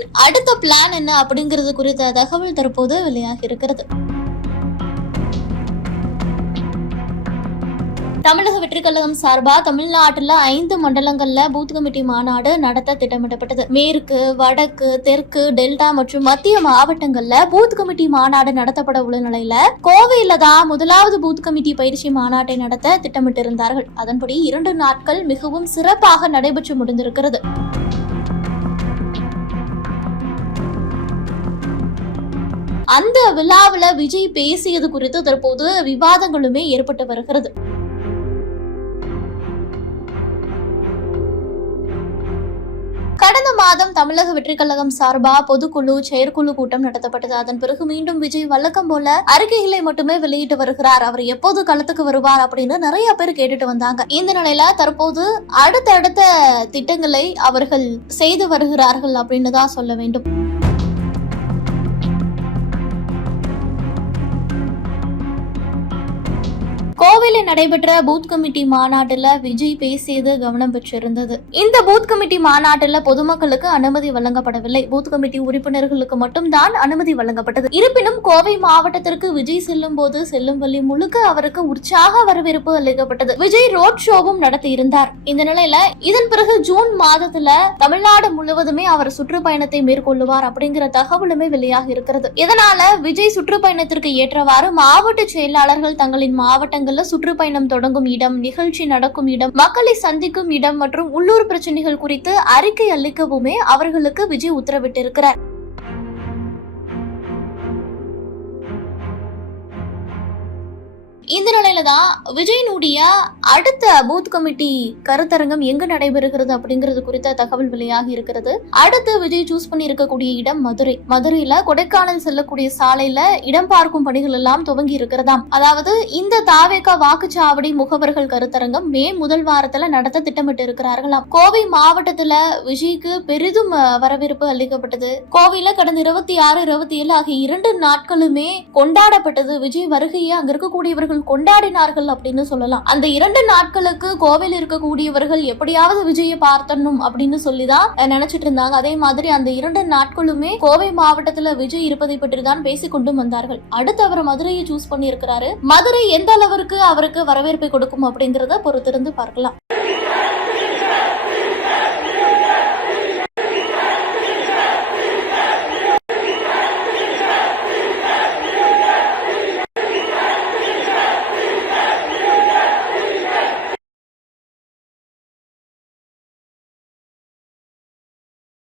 விஜயின் அடுத்த பிளான் என்ன அப்படிங்கிறது குறித்த தகவல் தற்போது வெளியாகி இருக்கிறது. தமிழக வெற்றி கழகம் சார்பா தமிழ்நாட்டில் ஐந்து மண்டலங்கள்ல பூத் கமிட்டி மாநாடு நடத்த திட்டமிடப்பட்டது. மேற்கு வடக்கு தெற்கு டெல்டா மற்றும் மத்திய மாவட்டங்கள்ல பூத் கமிட்டி மாநாடு நடத்தப்பட உள்ள நிலையில கோவையில தான் முதலாவது பூத் கமிட்டி பயிற்சி மாநாட்டை நடத்த திட்டமிட்டிருந்தார்கள். அதன்படி இரண்டு நாட்கள் மிகவும் சிறப்பாக நடைபெற்று முடிந்திருக்கிறது. அந்த விழாவில் விஜய் பேசியது குறித்து தற்போது விவாதங்களுமே ஏற்பட்டு வருகிறது. கடந்த மாதம் தமிழக வெற்றிக்கழகம் சார்பா பொதுக்குழு செயற்குழு கூட்டம் நடத்தப்பட்டது. அதன் பிறகு மீண்டும் விஜய் வழக்கம் போல அறிக்கைகளை மட்டுமே வெளியிட்டு வருகிறார். அவர் எப்போது களத்துக்கு வருவார் அப்படின்னு நிறைய பேர் கேட்டுட்டு வந்தாங்க. இந்த நிலையில தற்போது அடுத்தடுத்த திட்டங்களை அவர்கள் செய்து வருகிறார்கள் அப்படின்னு தான் சொல்ல வேண்டும். கோவையில் நடைபெற்ற பூத் கமிட்டி மாநாட்டுல விஜய் பேசியது கவனம் பெற்றிருந்தது. இந்த பூத் கமிட்டி மாநாட்டுல பொதுமக்களுக்கு அனுமதி வழங்கப்படவில்லை. பூத் கமிட்டி உறுப்பினர்களுக்கு மட்டும்தான் அனுமதி வழங்கப்பட்டது. இருப்பினும் கோவை மாவட்டத்திற்கு விஜய் செல்லும் போது செல்லும் வழி முழுக்க அவருக்கு உற்சாக வரவேற்பு அளிக்கப்பட்டது. விஜய் ரோட் ஷோவும் நடத்தியிருந்தார். இந்த நிலையில இதன் பிறகு ஜூன் மாதத்துல தமிழ்நாடு முழுவதுமே அவர் சுற்றுப்பயணத்தை மேற்கொள்ளுவார் அப்படிங்கிற தகவலுமே வெளியாக இருக்கிறது. இதனால விஜய் சுற்றுப்பயணத்திற்கு ஏற்றவாறு மாவட்ட செயலாளர்கள் தங்களின் மாவட்டங்களில் சுற்றுப்பயணம் தொடங்கும் இடம் நிகழ்ச்சி நடக்கும் இடம் மக்களை சந்திக்கும் இடம் மற்றும் உள்ளூர் பிரச்சனைகள் குறித்து அறிக்கை அளிக்கவுமே அவர்களுக்கு விஜய் உத்தரவிட்டிருக்கிறார். இந்த நிலையில தான் விஜயனுடைய அடுத்த பூத் கமிட்டி கருத்தரங்கம் எங்கு நடைபெறுகிறது அப்படிங்கிறது குறித்த தகவல் வெளியாகி இருக்கிறது. அடுத்து விஜய் சூஸ் பண்ணி இருக்கக்கூடிய இடம் மதுரை. மதுரையில கொடைக்கானல் செல்லக்கூடிய சாலையில இடம் பார்க்கும் பணிகள் எல்லாம் துவங்கி இருக்கிறதாம். அதாவது இந்த தாவேக்கா வாக்குச்சாவடி முகவர்கள் கருத்தரங்கம் மே முதல் வாரத்துல நடத்த திட்டமிட்டு இருக்கிறார்களாம். கோவை மாவட்டத்துல விஜய்க்கு பெரிதும் வரவேற்பு அளிக்கப்பட்டது. கோவையில கடந்த இருபத்தி ஆறு இருபத்தி ஏழு ஆகிய இரண்டு நாட்களுமே கொண்டாடப்பட்டது. விஜய் வருகையை அங்க இருக்கக்கூடியவர்கள் கொண்டாடினார்கள் அப்படின்னு சொல்லலாம். அந்த இரண்டு நாட்களுக்கு கோவில் இருக்கக்கூடியவர்கள் எப்படியாவது விஜயை பார்த்தணும் அப்படின்னு சொல்லிதான் நினைச்சிட்டு இருந்தாங்க. அதே மாதிரி அந்த இரண்டு நாட்களுமே கோவை மாவட்டத்துல விஜய் இருப்பதை பற்றி தான் பேசிக் கொண்டும் வந்தார்கள். அடுத்து அவர் மதுரையை சூஸ் பண்ணி இருக்கிறாரு மதுரை எந்த அளவிற்கு அவருக்கு வரவேற்பை கொடுக்கும் அப்படிங்கறத பொறுத்திருந்து பார்க்கலாம்.